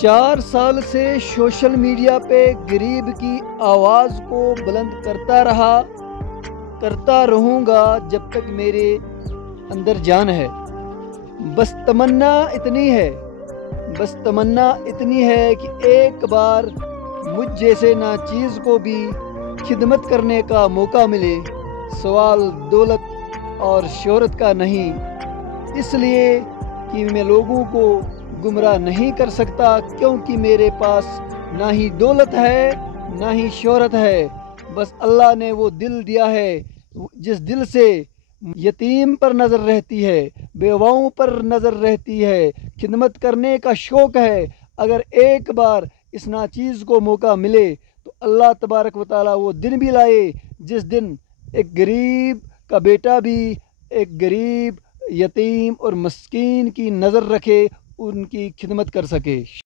4 سال سے social media پہ غریب کی آواز کو بلند کرتا رہوں گا جب تک میرے اندر جان ہے۔ بس تمنا اتنی ہے کہ ایک بار مجھ جیسے ناچیز کو بھی خدمت کرنے کا موقع ملے۔ سوال دولت اور شہرت کا نہیں، اس لیے کہ میں لوگوں کو گمراہ نہیں کر سکتا، کیونکہ میرے پاس نہ ہی دولت ہے نہ ہی شہرت ہے۔ بس اللہ نے وہ دل دیا ہے جس دل سے یتیم پر نظر رہتی ہے، بیواؤں پر نظر رہتی ہے، خدمت کرنے کا شوق ہے۔ اگر ایک بار اس ناچیز کو موقع ملے تو اللہ تبارک و تعالیٰ وہ دن بھی لائے جس دن ایک غریب کا بیٹا بھی ایک غریب، یتیم اور مسکین کی نظر رکھے، ان کی خدمت کر سکے۔